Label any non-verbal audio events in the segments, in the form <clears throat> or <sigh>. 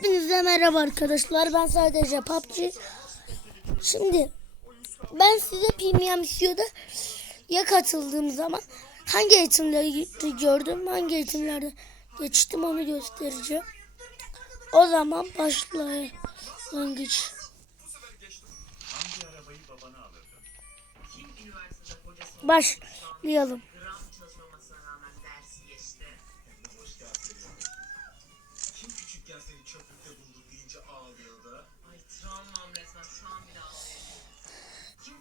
Hepinize merhaba arkadaşlar. Ben sadece PUBG. Şimdi ben size Premium CEO'da ya katıldığım zaman hangi eğitimleri gördüm, hangi eğitimlerde geçtim onu göstereceğim. O zaman başlangıç. Başlayalım.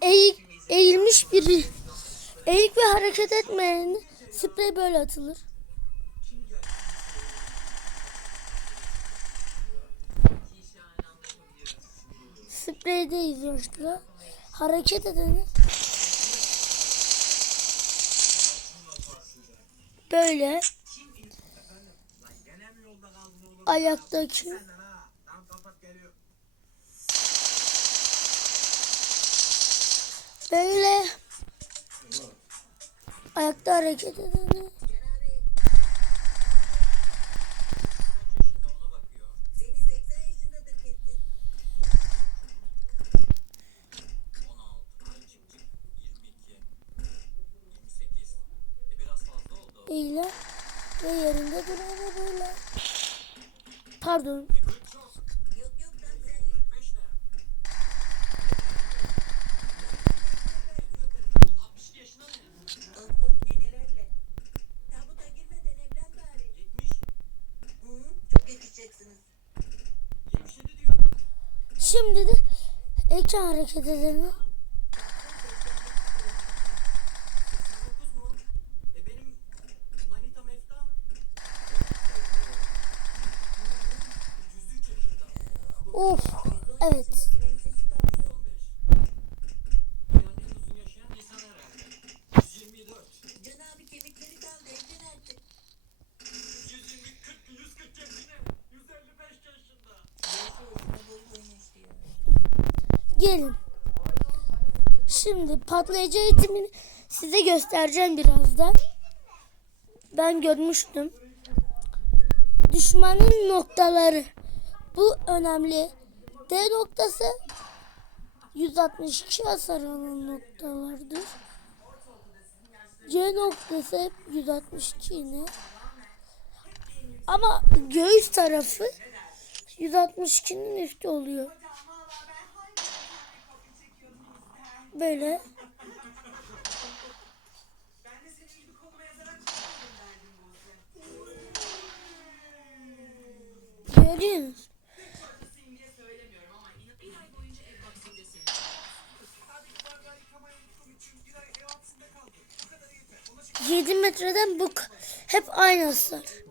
Eğik, eğilmiş biri. Eğik ve hareket etmeyen sprey böyle atılır. Spreydeyiz yaşlı. Hareket edeni. Böyle ayaktaki E biraz fazla oldu. Eyle ve yerinde duruyor böyle. Pardon. Şimdi de ekran hareket Gelin. Şimdi patlayıcı eğitimini size göstereceğim birazdan. Ben görmüştüm. Düşmanın noktaları. Bu önemli. D noktası 162 hasar alan noktalardır. C noktası hep 162 yine. Ama göğüs tarafı 162'nin üstü oluyor. Böyle. Görüyor musun? Yedi metreden bu hep aynı hasar.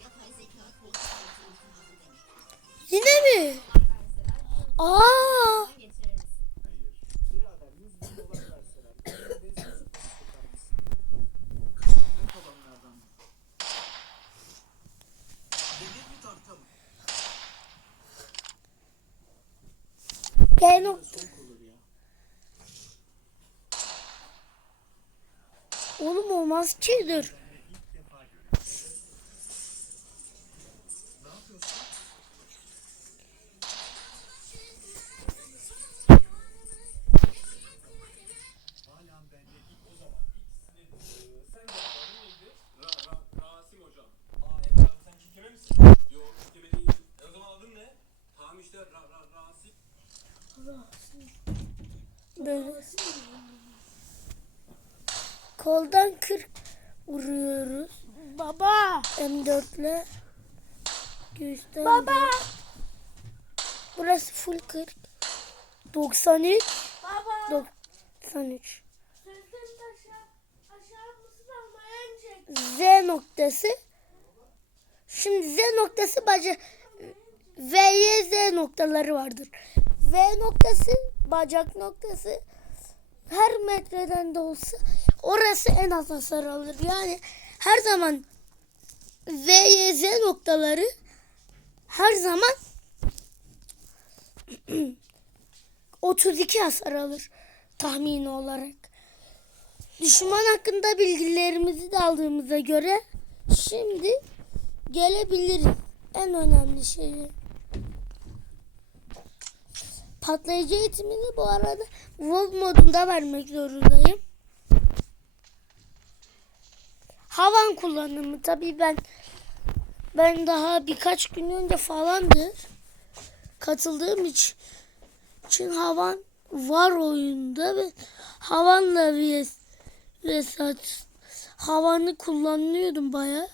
Yapay zeka kontrolü unutmadı demek. Yine mi? Aa! Oğlum olmaz ki dur. Böyle. Koldan 40 vuruyoruz. Baba. M4'le. Göğüsten Baba. Burası full 40. 93. Baba. 93. Z noktası. Şimdi Z noktası baca V, Y, Z noktaları vardır. V noktası, bacak noktası her metreden de olsa orası en az hasar alır. Yani her zaman V, Y, Z noktaları her zaman <clears throat> 32 hasar alır tahmini olarak. Düşman hakkında bilgilerimizi de aldığımıza göre şimdi gelebiliriz. En önemli şey. Patlayıcı eğitimini bu arada WoW modunda vermek zorundayım. Havan kullanımı tabii ben ben daha birkaç gün önce falandır katıldığım için, için havan var oyunda ve havanla bir Vesat havanı kullanıyordum baya.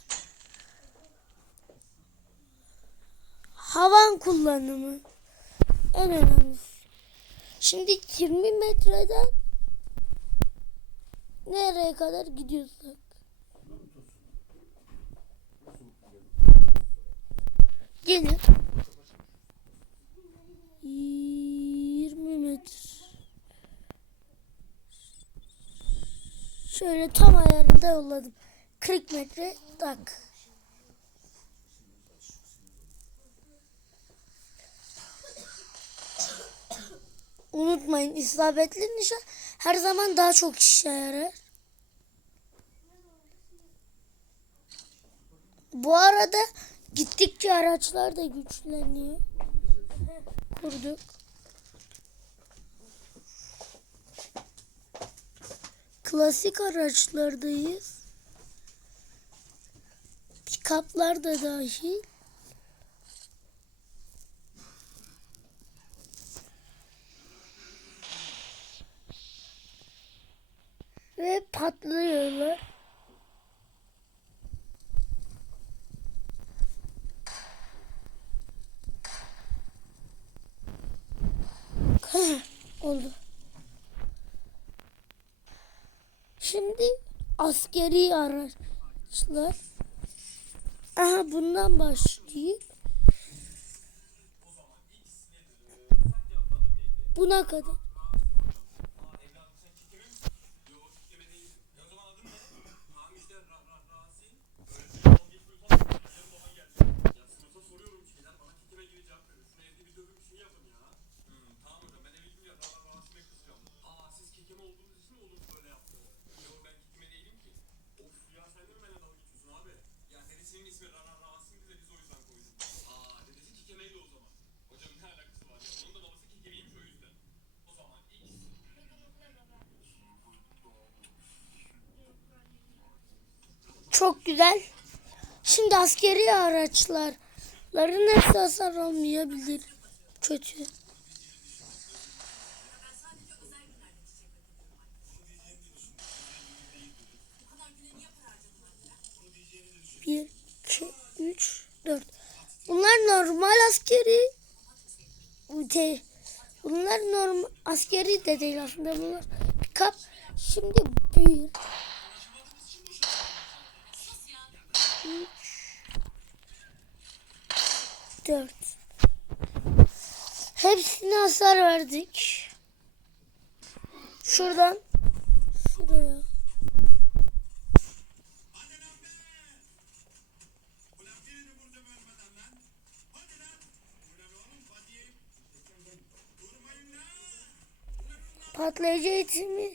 Havan kullanımı en önemlisi. Şimdi 20 metreden nereye kadar gidiyorsak. Yine 20 metre. Şöyle tam ayarında yolladım. 40 metre tak. Unutmayın isabetli nişan her zaman daha çok işe yarar. Bu arada gittikçe araçlar da güçleniyor. Kurduk. Klasik araçlardayız. Pikaplar da dahil. Ve patlıyorlar. Oldu. Şimdi askeri araçlar. Aha bundan başlayıp buna kadar. Dedesinin ismi Ra Ra Rasim'di de biz o yüzden koyduk. Aa dedesi kekemeydi o zaman. Hocam ne alakası var ya? Onun da babası kekemeymiş o yüzden. O zaman X. Çok güzel. Şimdi askeri araçların hepsi hasar almayabilir. Kötü. 2, 3, 4. Bunlar normal askeri. Te- Bunlar normal askeri de değil aslında bunlar. Pikap. Şimdi 1, 3, 4. Hepsine hasar verdik. Şuradan şuraya. Patlayıcı eğitimi.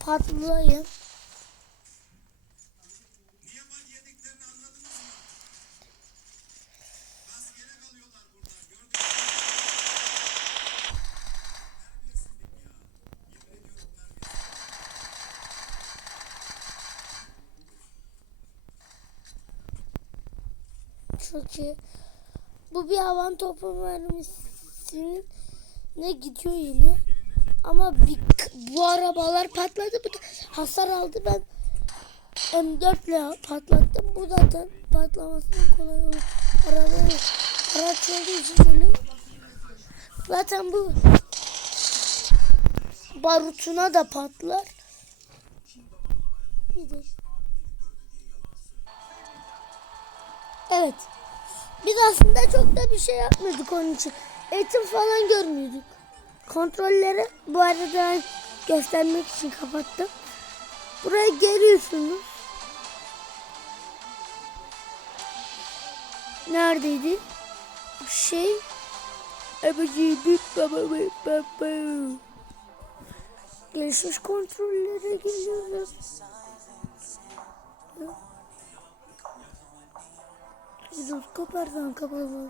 Patlayın. İyi. Bu bir havan topu mermisinin ne gidiyor yine. Ama bir, bu arabalar patladı. Bu da hasar aldı. Ben M4 ile patlattım. Bu zaten patlamasının kolay olur. Araba araç olduğu böyle. Zaten bu barutuna da patlar. Bir. Evet. Biz aslında çok da bir şey yapmıyorduk onun için. Eğitim falan görmüyorduk. Kontrolleri bu arada göstermek için kapattım. Buraya geliyorsunuz. Neredeydi? Şey. Gelişmiş kontrollere geliyoruz. Her zaman kapalı.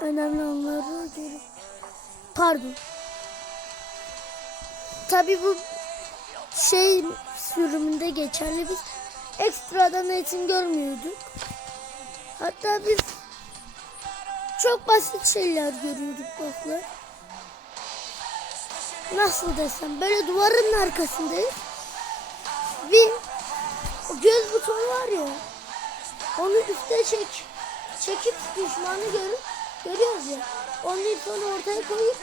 Önemli anları gelip. Pardon. Tabi bu şey sürümünde geçerli biz ekstradan eğitim görmüyorduk. Hatta biz çok basit şeyler görüyorduk dostlar. Nasıl desem böyle duvarın arkasındayız. Bir göz butonu var ya. Onu üste çek. Çekip düşmanı görüp görüyoruz ya. Onu sonra ortaya koyup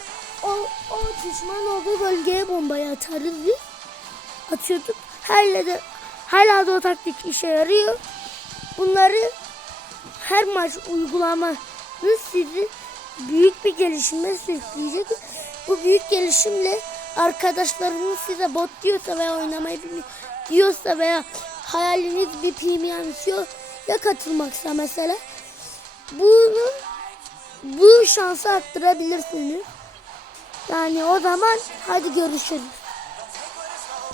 o, o düşman olduğu bölgeye bombayı atarız biz. Atıyorduk. Hala da, hala da o taktik işe yarıyor. Bunları her maç uygulamanız sizi büyük bir gelişime sürükleyecek. Bu büyük gelişimle arkadaşlarınız size bot diyorsa veya oynamayı bilmiyor diyorsa veya hayaliniz bir premium ya katılmaksa mesela bunu bu şansı arttırabilirsiniz. Yani o zaman hadi görüşürüz.